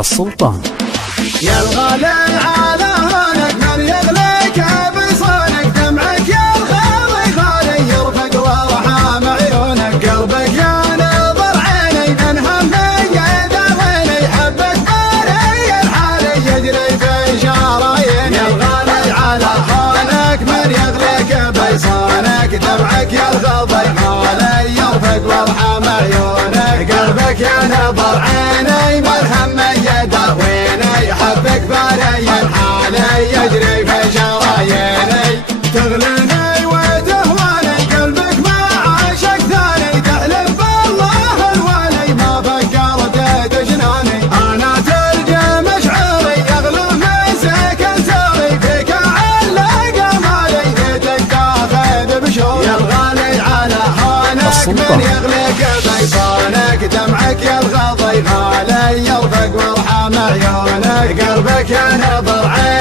السلطان. يا الغالي على هونك من يغليك بصونك، دمعك يا الغالي غالي يرفق وارحام عيونك، قلبك يا نظر عيني من همي يداويني، حبك باري الحالي يجري في شراييني. يا الغالي على هونك من يغليك بصونك، دمعك يا الغالي غالي يرفق وارحام عيونك، قلبك يا نظر عيني من همي يداويني، حبك باري الحالي يجري في شراييني. تغليني وتهواني قلبك ما عاشق ثاني، تحلف بالله الوالي ما فكرت تجناني. انا تلقى مشعري يغلو مسك انساري، فيك علق امالي بيتك تاخذ بشوق. يا الغالي على هونك من يغلق بيصانك، دمعك يا الغالي غالي يرفق وارحم عيونك، قلبك يا نظر عين